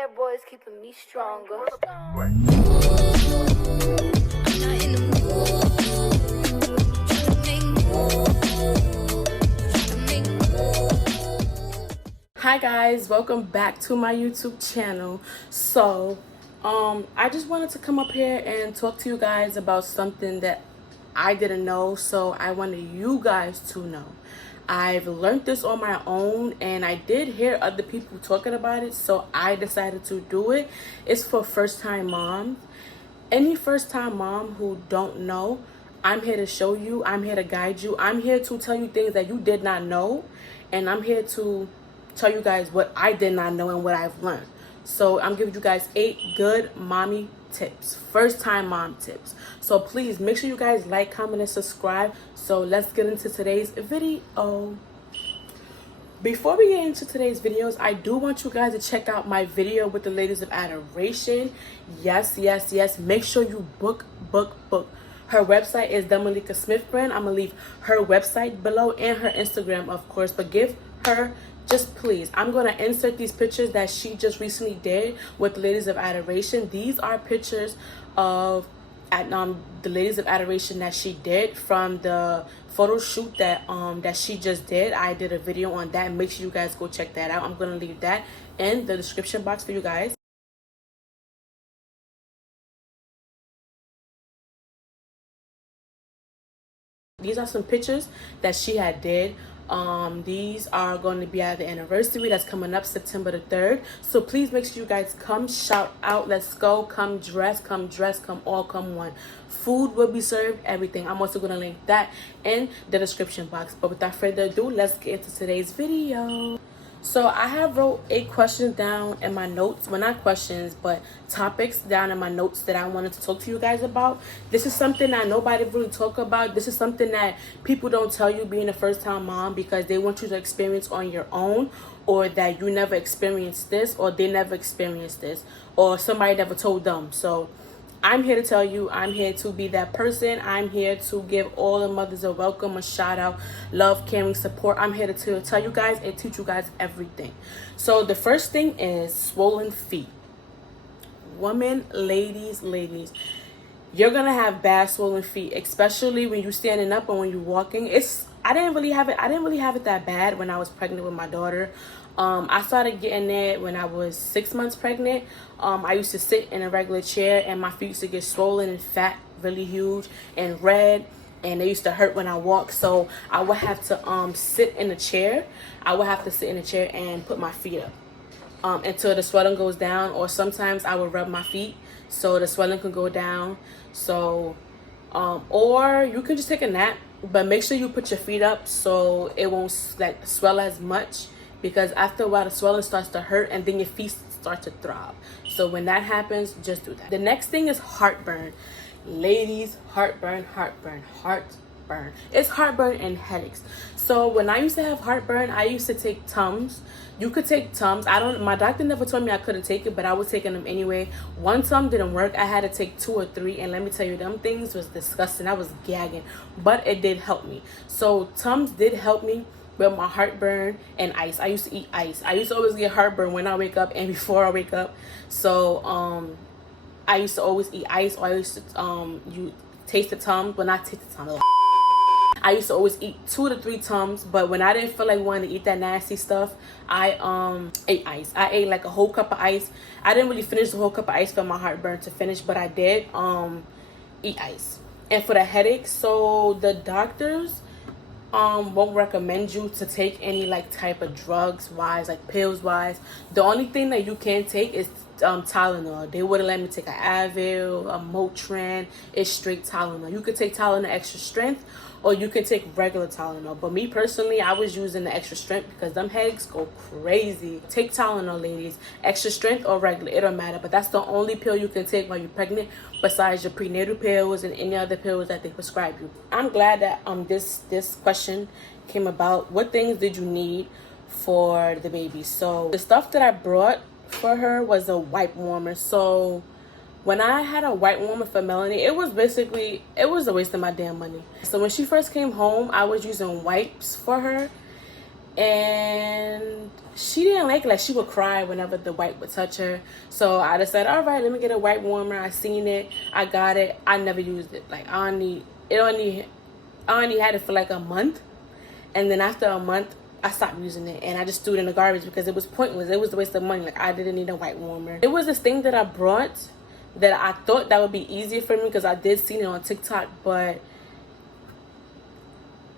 bad boys keeping me stronger. Hi guys, welcome back to my YouTube channel. So I just wanted to come up here and talk to you guys about something that I didn't know, so I wanted you guys to know. I've learned this on my own, and I did hear other people talking about it, so I decided to do it. It's for first-time moms. Any first-time mom who don't know, I'm here to show you, I'm here to guide you, I'm here to tell you things that you did not know, and I'm here to tell you guys what I did not know and what I've learned. So I'm giving you guys 8 good mommy tips, first time mom tips. So please make sure you guys like, comment, and subscribe. So let's get into today's video. Before we get into today's videos, I do want you guys to check out my video with the ladies of adoration. Yes, make sure you book. Her website is the Malika Smith brand. I'm gonna leave her website below and her Instagram, of course, but give her, just please, I'm gonna insert these pictures that she just recently did with the ladies of adoration. These are pictures of the ladies of adoration that she did from the photo shoot that that she just did. I did a video on that. Make sure you guys go check that out. I'm gonna leave that in the description box for you guys. These are some pictures that she had did. These are going to be at the anniversary that's coming up September the 3rd. So please make sure you guys come shout out. Let's go. Come dress, come all, come one. Food will be served, everything. I'm also going to link that in the description box. But without further ado, let's get into today's video. So I have wrote 8 questions down in my notes. Well, not questions, but topics down in my notes that I wanted to talk to you guys about. This is something that nobody really talk about. This is something that people don't tell you being a first-time mom, because they want you to experience on your own, or that you never experienced this, or they never experienced this, or somebody never told them. So I'm here to tell you, I'm here to be that person. I'm here to give all the mothers a welcome, a shout out, love, caring, support. I'm here to tell you guys and teach you guys everything. So the first thing is swollen feet. Women, ladies, you're gonna have bad swollen feet, especially when you're standing up and when you're walking. I didn't really have it that bad when I was pregnant with my daughter. I started getting it when I was 6 months pregnant. I used to sit in a regular chair and my feet used to get swollen and fat, really huge and red, and they used to hurt when I walked. So I would have to sit in a chair. I would have to sit in a chair and put my feet up until the swelling goes down, or sometimes I would rub my feet so the swelling could go down. So or you can just take a nap, but make sure you put your feet up so it won't like swell as much, because after a while the swelling starts to hurt and then your feet start to throb. So when that happens, just do that. The next thing is heartburn. Ladies, heartburn. It's heartburn and headaches. So when I used to have heartburn, I used to take Tums. You could take Tums. My doctor never told me I couldn't take it, but I was taking them anyway. One Tum didn't work. I had to take 2 or 3, and let me tell you, them things was disgusting. I was gagging, but it did help me. So Tums did help me with my heartburn and ice. I used to eat ice. I used to always get heartburn when I wake up and before I wake up. So I used to always eat ice, or I used to you taste the Tums, but not taste the Tums. I used to always eat 2 to 3 Tums, but when I didn't feel like wanting to eat that nasty stuff, I ate ice. I ate like a whole cup of ice. I didn't really finish the whole cup of ice for my heartburn to finish, but I did eat ice. And for the headaches, so the doctors won't recommend you to take any like type of drugs wise, like pills wise. The only thing that you can take is Tylenol. They wouldn't let me take an Advil, a Motrin. It's straight Tylenol. You could take Tylenol extra strength, or you can take regular Tylenol. But me personally, I was using the extra strength because them headaches go crazy. Take Tylenol, ladies. Extra strength or regular, it don't matter. But that's the only pill you can take while you're pregnant, besides your prenatal pills and any other pills that they prescribe you. I'm glad that this question came about. What things did you need for the baby? So the stuff that I brought for her was a wipe warmer. So when I had a wipe warmer for Melanie, it was a waste of my damn money. So when she first came home, I was using wipes for her, and she didn't like it. Like, she would cry whenever the wipe would touch her. So I decided, all right, let me get a wipe warmer. I seen it, I got it. I never used it. Like, I only had it for like a month, and then after a month I stopped using it, and I just threw it in the garbage because it was pointless. It was a waste of money. Like, I didn't need a wipe warmer. It was this thing that I brought that I thought that would be easier for me because I did see it on TikTok, but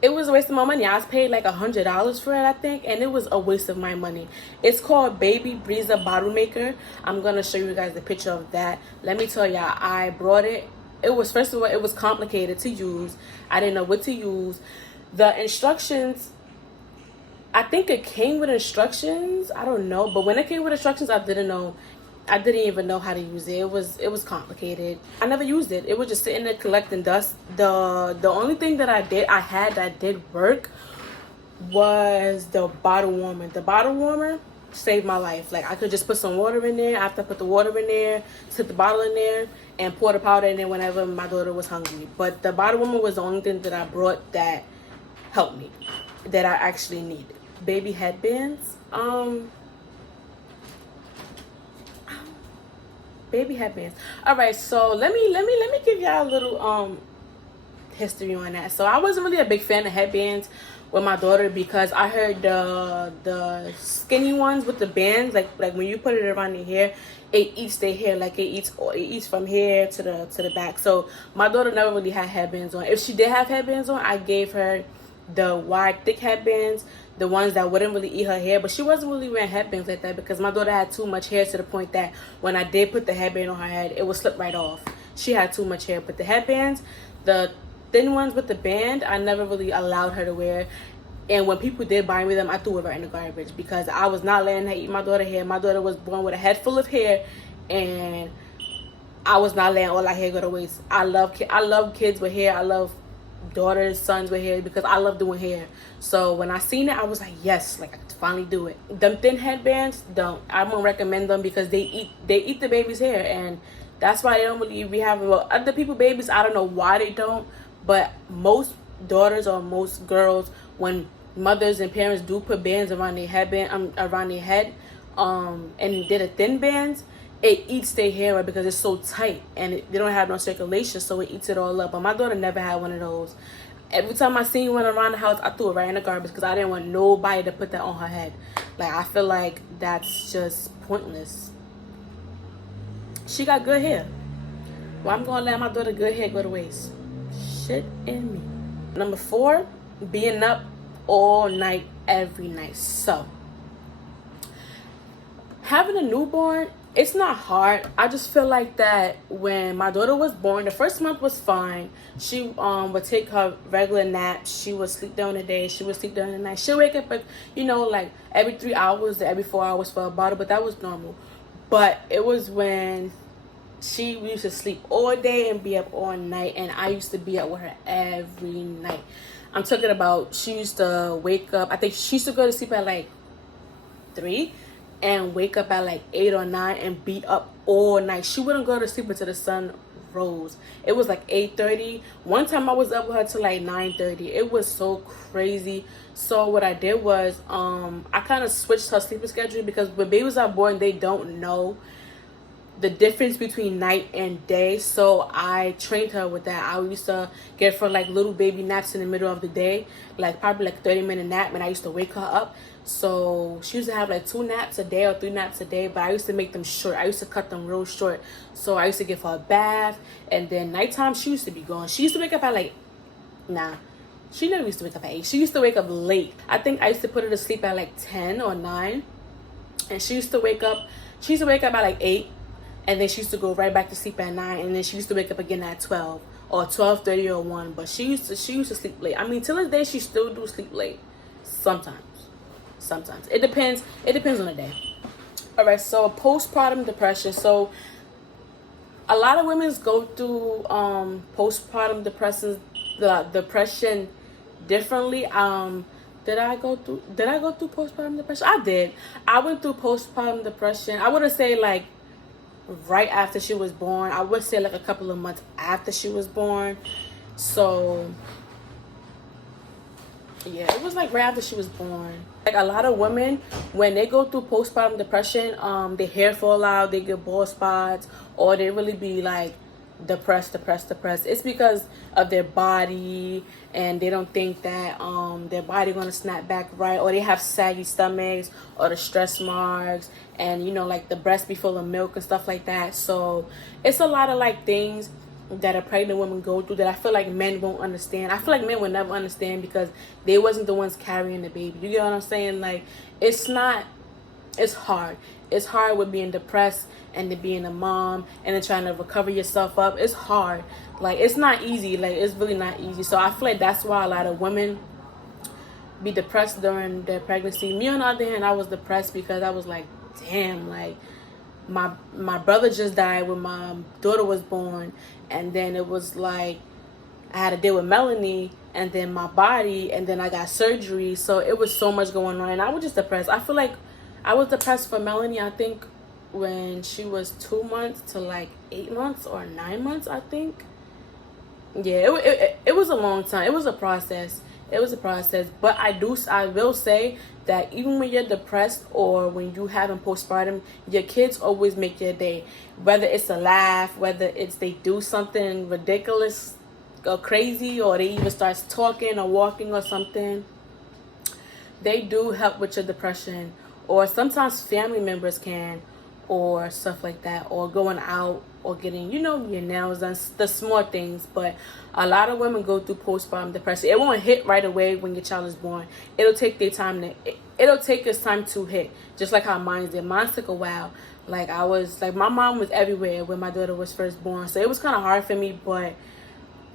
it was a waste of my money. I was paid like $100 for it, I think, and it was a waste of my money. It's called Baby Breezer Bottle Maker. I'm gonna show you guys the picture of that. Let me tell y'all, I brought it. It was, first of all, it was complicated to use. I didn't know what to use. The instructions, I think it came with instructions. I don't know, but when it came with instructions, I didn't know. I didn't even know how to use it. It was complicated. I never used it. It was just sitting there collecting dust. The only thing that I had that did work was the bottle warmer. The bottle warmer saved my life. Like, I could just put some water in there. After I put the water in there, put the bottle in there, and pour the powder in there whenever my daughter was hungry. But the bottle warmer was the only thing that I brought that helped me, that I actually needed. Baby headbands. Baby headbands. All right, so let me give y'all a little history on that. So I wasn't really a big fan of headbands with my daughter because I heard the skinny ones with the bands, like when you put it around your hair, it eats their hair. Like, it eats from here to the back. So my daughter never really had headbands on. If she did have headbands on, I gave her the wide thick headbands, the ones that wouldn't really eat her hair. But she wasn't really wearing headbands like that because my daughter had too much hair to the point that when I did put the headband on her head, it would slip right off. She had too much hair. But the headbands, the thin ones with the band, I never really allowed her to wear. And when people did buy me them, I threw it right in the garbage because I was not letting her eat my daughter's hair. My daughter was born with a head full of hair, and I was not letting all that hair go to waste. I love kids with hair. I love daughters, sons with hair because I love doing hair. So when I seen it, I was like, yes, like, I could finally do it. Them thin headbands, I won't recommend them because they eat the baby's hair, and that's why they don't really be having, well, other people babies, I don't know why they don't, but most daughters or most girls, when mothers and parents do put bands around their headband, around their head, and did a thin bands, it eats their hair up because it's so tight, and they don't have no circulation, so it eats it all up. But my daughter never had one of those. Every time I seen one around the house, I threw it right in the garbage because I didn't want nobody to put that on her head. Like, I feel like that's just pointless. She got good hair. Well, I'm gonna let my daughter good hair go to waste. Shit in me. Number 4, being up all night, every night. So, having a newborn, it's not hard. I just feel like that when my daughter was born, the first month was fine. She would take her regular naps. She would sleep during the day. She would sleep during the night. She'll wake up, like every 3 hours, every 4 hours for a bottle, but that was normal. But it was when she used to sleep all day and be up all night, and I used to be up with her every night. I'm talking about, she used to wake up, I think she used to go to sleep at like 3 and wake up at like 8 or 9 and be up all night. She wouldn't go to sleep until the sun rose. It was like 8:30. One time I was up with her till like 9:30. It was so crazy. So what I did was I kind of switched her sleeping schedule because when babies are born, they don't know the difference between night and day. So I trained her with that. I used to get for like little baby naps in the middle of the day, like probably like 30-minute nap, and I used to wake her up. So she used to have like 2 naps a day or 3 naps a day, but I used to make them short. I used to cut them real short. So I used to give her a bath, and then nighttime she used to be gone. She used to wake up at like, she never used to wake up at 8. She used to wake up late. I think I used to put her to sleep at like 10 or 9, and she used to wake up at like 8, and then she used to go right back to sleep at 9, and then she used to wake up again at 12 or 12:30 or 1. But she used to sleep late. I mean, till this day she still do sleep late. Sometimes it depends on the day. All right, so postpartum depression. So a lot of women go through postpartum depression differently. Did I go through postpartum depression? I did. I went through postpartum depression. I wouldn't say like right after she was born. I would say like a couple of months after she was born. So Yeah, it was like right after she was born. Like a lot of women, when they go through postpartum depression, their hair fall out, they get bald spots, or they really be like depressed. It's because of their body, and they don't think that their body gonna snap back right, or they have saggy stomachs, or the stress marks, and you know, like the breast be full of milk and stuff like that. So it's a lot of like things that a pregnant woman go through that I feel like men won't understand. I feel like men will never understand because they wasn't the ones carrying the baby. You get what I'm saying? Like, it's hard. It's hard with being depressed and then being a mom and then trying to recover yourself up. It's hard. Like, it's not easy. Like, it's really not easy. So I feel like that's why a lot of women be depressed during their pregnancy. Me on the other hand, I was depressed because I was like, damn, like, my brother just died when my daughter was born, and then it was like I had to deal with Melanie and then my body, and then I got surgery, so it was so much going on and I was just depressed. I feel like I was depressed for Melanie, I think when she was 2 months to like 8 months or 9 months, I think. Yeah, it was a long time. It was a process. But I will say that even when you're depressed or when you having postpartum, your kids always make your day. Whether it's a laugh, whether it's they do something ridiculous or crazy, or they even start talking or walking or something, they do help with your depression. Or sometimes family members can, or stuff like that, or going out, or getting, you know, your nails done, the small things. But a lot of women go through postpartum depression. It won't hit right away when your child is born. It'll take their time it'll take its time to hit, just like how mine did. Mine took a while. Like, I was like, my mom was everywhere when my daughter was first born, so it was kind of hard for me. But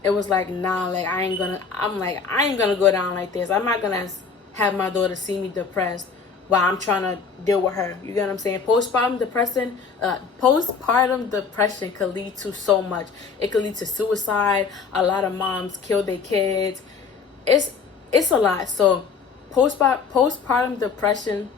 it was like, nah, like I ain't gonna go down like this. I'm not gonna have my daughter see me depressed while I'm trying to deal with her. You get what I'm saying? Postpartum depression could lead to so much. It could lead to suicide. A lot of moms kill their kids. It's a lot. So postpartum depression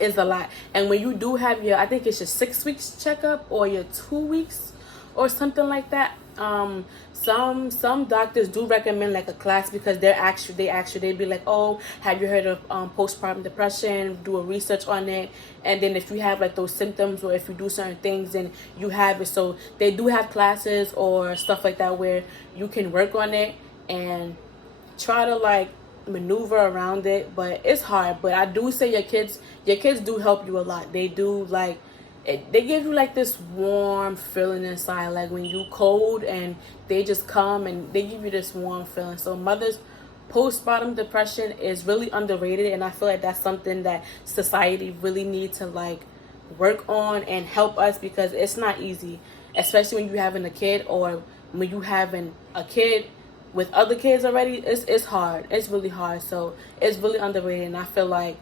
is a lot. And when you do have I think it's your 6 weeks checkup or your 2 weeks or something like that. Some doctors do recommend like a class because they'd be like, oh, have you heard of postpartum depression? Do a research on it, and then if you have like those symptoms or if you do certain things, then you have it. So they do have classes or stuff like that where you can work on it and try to like maneuver around it. But it's hard. But I do say your kids do help you a lot. They do, like, they give you like this warm feeling inside, like when you cold and they just come and they give you this warm feeling. So mothers, postpartum depression is really underrated, and I feel like that's something that society really needs to like work on and help us, because it's not easy, especially when you having a kid or when you having a kid with other kids already. It's hard. It's really hard. So it's really underrated, and I feel like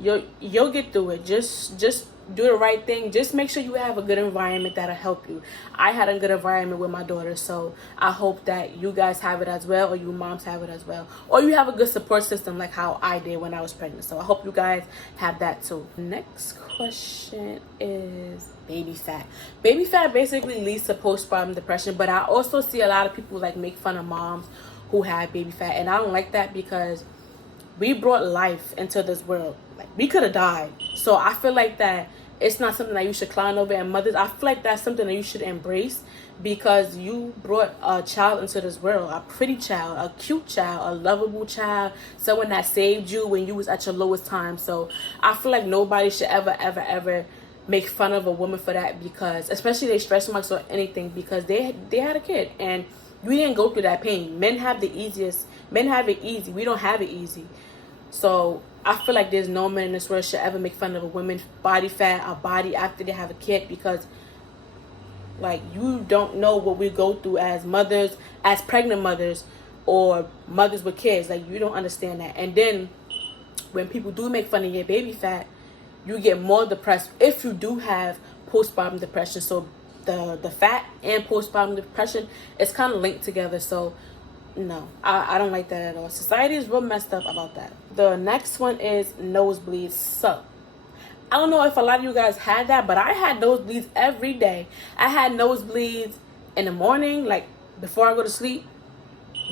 you'll get through it. Just do the right thing. Just make sure you have a good environment that'll help you. I had a good environment with my daughter, so I hope that you guys have it as well, or you moms have it as well, or you have a good support system like how I did when I was pregnant. So I hope you guys have that too. Next question is baby fat. Baby fat basically leads to postpartum depression, but I also see a lot of people like make fun of moms who have baby fat, and I don't like that because we brought life into this world. Like, we could have died. So I feel like that it's not something that you should clown over. And mothers, I feel like that's something that you should embrace, because you brought a child into this world, a pretty child, a cute child, a lovable child, someone that saved you when you was at your lowest time. So I feel like nobody should ever make fun of a woman for that, because especially they stress marks or anything, because they had a kid and we didn't go through that pain. Men have it easy. We don't have it easy. So I feel like there's no man in this world should ever make fun of a woman's body fat or body after they have a kid, because like, you don't know what we go through as mothers, as pregnant mothers, or mothers with kids. Like, you don't understand that. And then when people do make fun of your baby fat, you get more depressed if you do have postpartum depression. So the fat and postpartum depression is kind of linked together. So no, I don't like that at all. Society is real messed up about that. The next one is nosebleeds. So I don't know if a lot of you guys had that, but I had nosebleeds every day. I had nosebleeds in the morning, like before I go to sleep,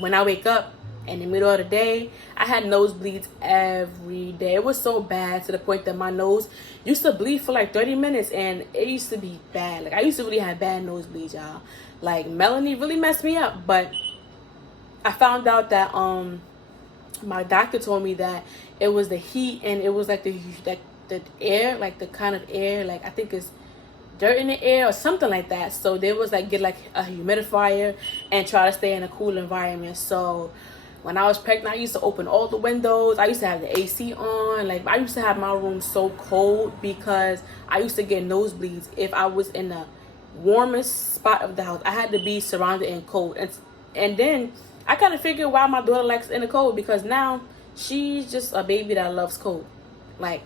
when I wake up, in the middle of the day. I had nosebleeds every day. It was so bad to the point that my nose used to bleed for like 30 minutes, and it used to be bad. Like, I used to really have bad nosebleeds, y'all. Like, Melanie really messed me up. But I found out that my doctor told me that it was the heat, and it was like the air, like the kind of air, like I think it's dirt in the air or something like that. So they was like, get like a humidifier and try to stay in a cool environment. So when I was pregnant, I used to open all the windows. I used to have the AC on. Like, I used to have my room so cold because I used to get nosebleeds if I was in the warmest spot of the house. I had to be surrounded in cold. And then I kind of figured why my daughter likes in the cold, because now she's just a baby that loves cold. Like,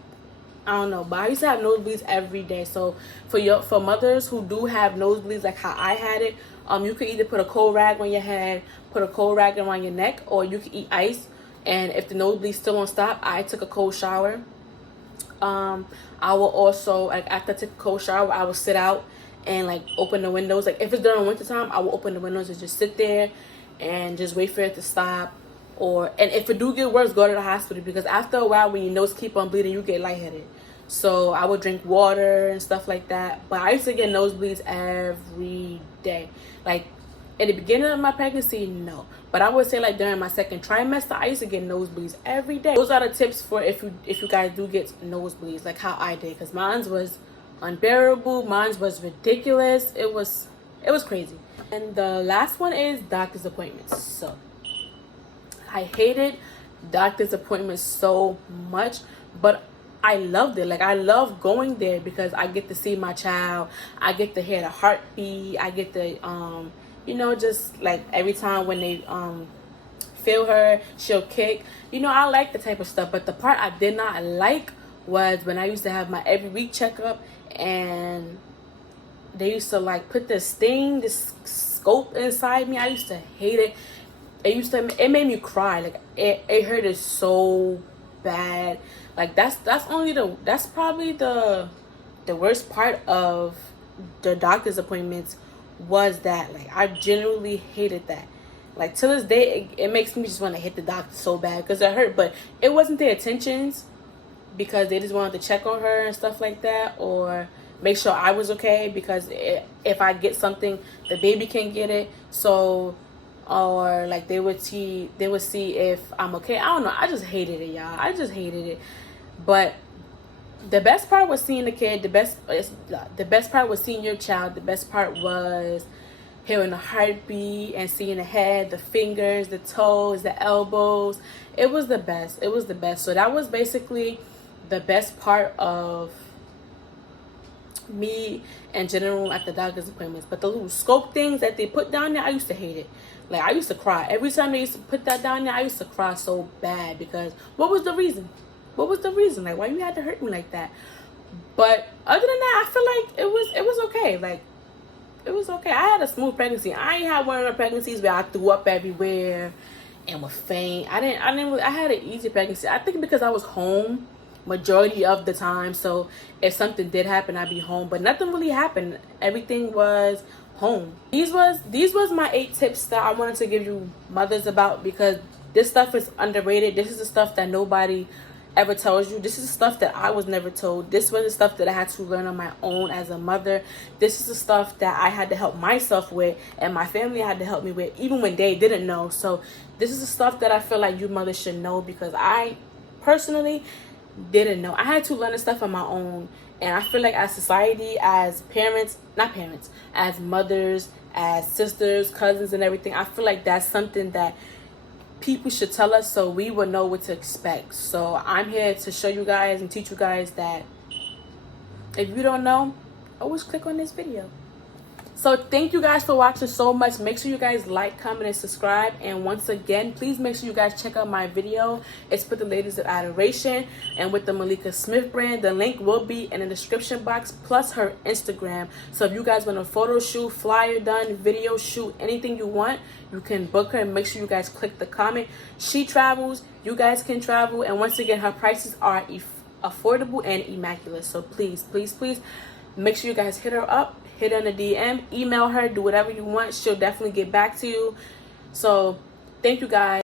I don't know, but I used to have nosebleeds every day. So for mothers who do have nosebleeds like how I had it, you could either put a cold rag on your head, put a cold rag around your neck, or you could eat ice. And if the nosebleeds still won't stop, I took a cold shower. I will also, like, after I took a cold shower, I will sit out and like open the windows. Like, if it's during winter time, I will open the windows and just sit there and just wait for it to stop. And if it do get worse, go to the hospital, because after a while, when your nose keep on bleeding, you get lightheaded. So I would drink water and stuff like that. But I used to get nosebleeds every day. Like, in the beginning of my pregnancy, no. But I would say, like, during my second trimester, I used to get nosebleeds every day. Those are the tips for if you guys do get nosebleeds, like how I did, because mine was unbearable. Mine was ridiculous. It was crazy. And the last one is doctor's appointments. So I hated doctor's appointments so much, but I loved it. Like, I love going there because I get to see my child. I get to hear the heartbeat. I get to, just like every time when they feel her, she'll kick. I like the type of stuff. But the part I did not like was when I used to have my every week checkup, and they used to like put this scope inside me. I used to hate it. It made me cry. Like, it hurted so bad. Like, that's probably the worst part of the doctor's appointments, was that, like, I genuinely hated that. Like, to this day, it makes me just want to hit the doctor so bad because it hurt. But it wasn't their intentions, because they just wanted to check on her and stuff like that, or make sure I was okay, because if I get something, the baby can get it. So, or like they would see if I'm okay. I don't know. I just hated it, y'all. I just hated it. But the best part was seeing the kid. The best part was seeing your child. The best part was hearing the heartbeat and seeing the head, the fingers, the toes, the elbows. It was the best. It was the best. So that was basically the best part of me in general at the doctor's appointments. But the little scope things that they put down there, I used to hate it. Like, I used to cry every time they used to put that down there. I used to cry so bad, because what was the reason? Like, why you had to hurt me like that? But other than that, I feel like it was okay. Like, it was okay. I had a smooth pregnancy. I ain't had one of the pregnancies where I threw up everywhere and was faint. I had an easy pregnancy. I think because I was home majority of the time. So if something did happen, I'd be home. But nothing really happened. Everything was home. These was my 8 tips that I wanted to give you mothers about, because this stuff is underrated. This is the stuff that nobody ever tells you. This is the stuff that I was never told. This was the stuff that I had to learn on my own as a mother. This is the stuff that I had to help myself with, and my family had to help me with, even when they didn't know. So this is the stuff that I feel like you mothers should know, because I personally didn't know. I had to learn this stuff on my own. And I feel like as society, as as mothers, as sisters, cousins, and everything, I feel like that's something that people should tell us, so we will know what to expect. So I'm here to show you guys and teach you guys that if you don't know, always click on this video. So thank you guys for watching so much. Make sure you guys like, comment, and subscribe. And once again, please make sure you guys check out my video. It's for the Ladies of Adoration and with the Malika Smith brand. The link will be in the description box, plus her Instagram. So if you guys want a photo shoot, flyer done, video shoot, anything you want, you can book her, and make sure you guys click the comment. She travels, you guys can travel, and once again, her prices are affordable and immaculate. So please, please, please make sure you guys hit her up. Hit her in a DM, email her, do whatever you want. She'll definitely get back to you. So thank you guys.